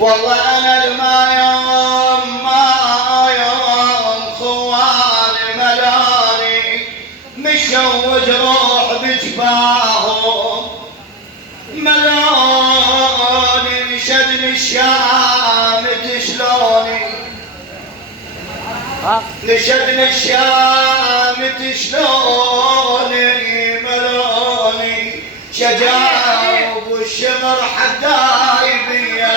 والله أنا ما يوم خواني ملاني مشوج روح بجباههم ملاني نشدني الشام تشلوني نشدني الشام تشلوني ملوني شجاوب والشمر حدايبيه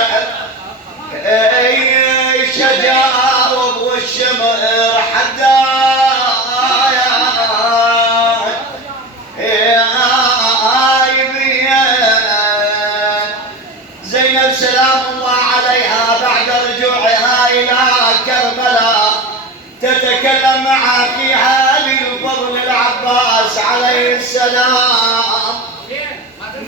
اي شجاوب والشمر حدايبيه زينب سلام الله عليها بعد رجوعها الى كربلاء تتكلم مع اخيها ابي الفضل العباس عليه السلام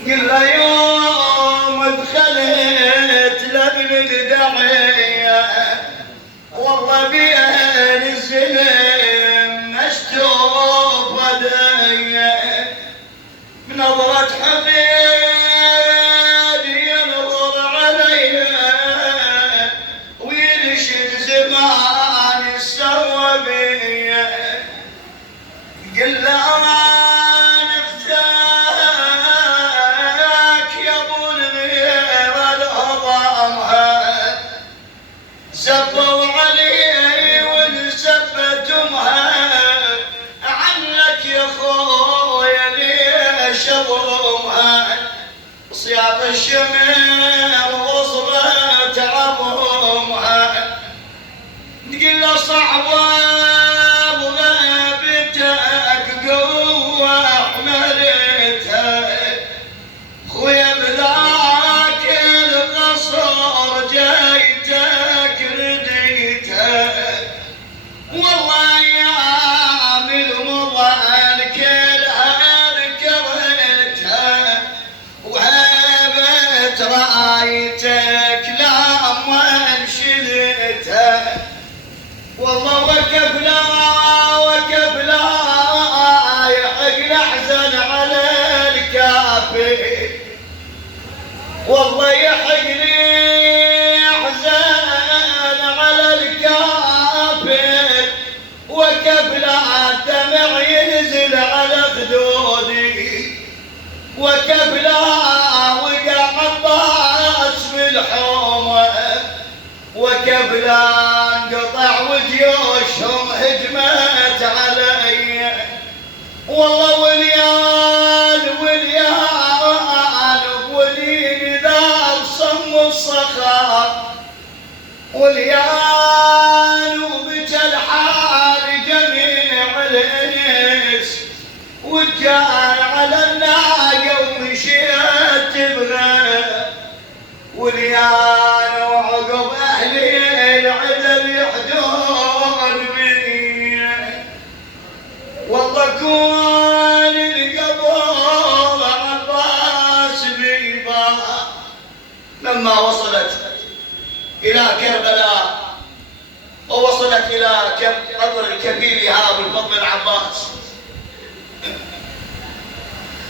قل له يوم دخلت لابن الدعية والله بين الزلم مشتوب ودية بنظرة حميد ينظر عليها وينشد زمان السوى بيه قل له سبوا علي ونسبتمها عنك يا خويا ليش ابرمها صياط الشمر وصلت عظمها تقول له صعبه بغيبتك قوه حملتها خويا بذاك القصر جايتك والله يا عامل مضان كلها ذكرتها وهبت رايتك لما انشلتها والله وكف لا يحق احزن على الكافر والله يحق لي احزن على الكافر وكف لا الدمع ينزل على خدودي وكف لا وقع عباس بالحومه وكف لا انقطع وجيوشهم هجمت علي والله وليان ولين ذا الصم الصخر وليان وبكى الحال جميع الانس وجاء على الناقه ومشيت تبغى وليان وعقب اهلي العدل يحدون بي والله كون القبور عباس بيبا لما وصلت الى كربلاء ووصلت الى قبر الكبير ابو الفضل العباس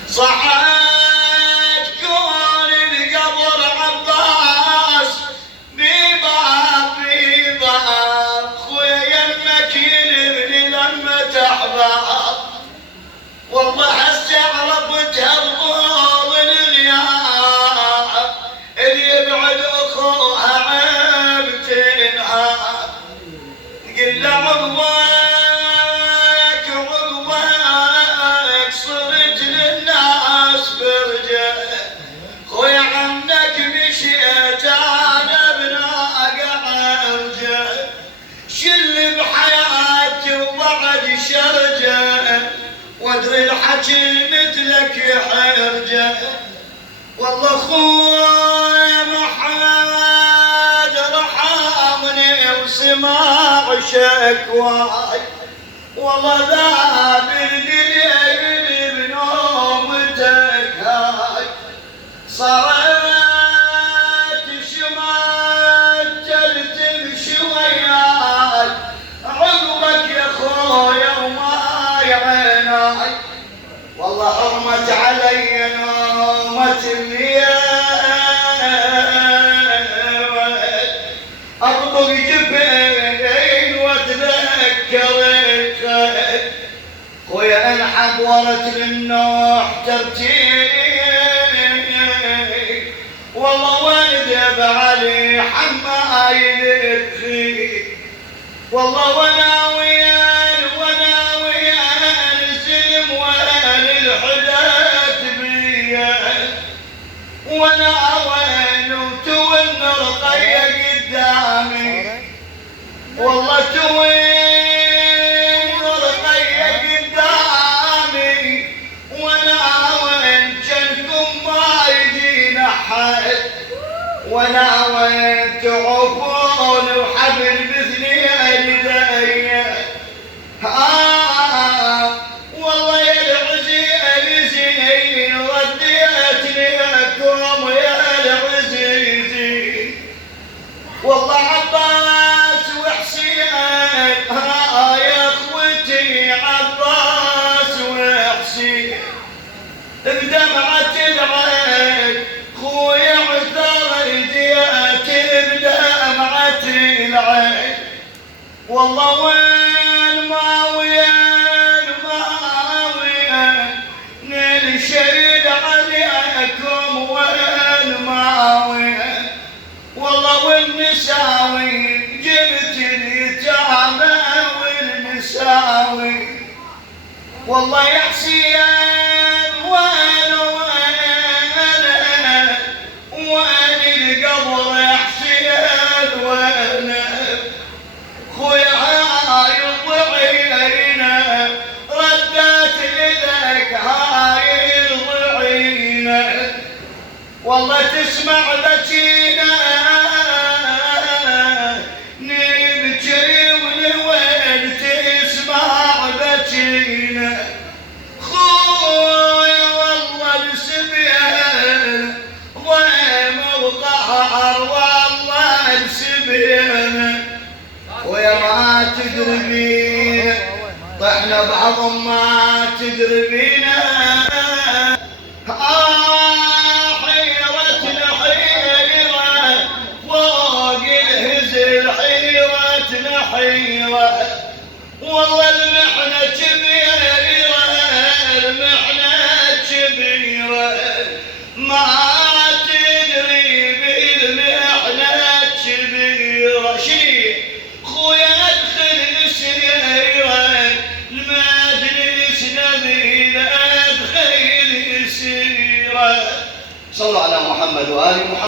صحت كون القبر عباس بيبا خويا يمك يلمني لما تحباب والله استعرفتها الغول الغياب اللي يبعد اخوها عيب تنهاب قل له عقبك صرت للناس فرجه خويا عنك مشيت انا بناقه عرجه شل بحياتي وبعد شرجه وادري الحكي مثلك حرجه والله خويا محمد رحمني وسمع شكواي والله ذاب الليل بنومتك هاي صارت شمال تمشي وياي عقبك يا خويا وما عيناي والله حرمت علي نومة الليل نظرت للنوح ترتيب والله والد بعلي حمايل الخير والله وانا ويان الزلم وين الحدات بيا وانا وين وتون رقية قدامي والله توين رقية قدامي وانا وين جنكم ما يدينا حد وانا وين تعوفون وحبل بثني ايديا والله يا العزيزين رديت لكم يا العزيزين والله عباس وحسين يا اخوتي عباس وحسين بدمعة العين خويا عثر جيت بدمعة العين والله وين ما نشيد عليكم وين ما والله والنساوي جبت اليتامى والنساوي والله يا حسين وين القبر يا حسين وين خويا هاي الضعينة ردت لك هاي الضعينة والله تسمع بكينا نبكي ونوين تسمع بكينا خويا والله السبيان ضيم وقهر والله السبيان ويا ما تدري بينا طحنا بعض ما تدري بينا حيرتنا حيرة فوق الهزل حيرتنا حيرة والله المحنة كبيرة ما تدري بالمحنة كبيرة شي خويا ادخل السيرة المجلس نبيل ادخل السيرة صلوا على محمد وآل محمد.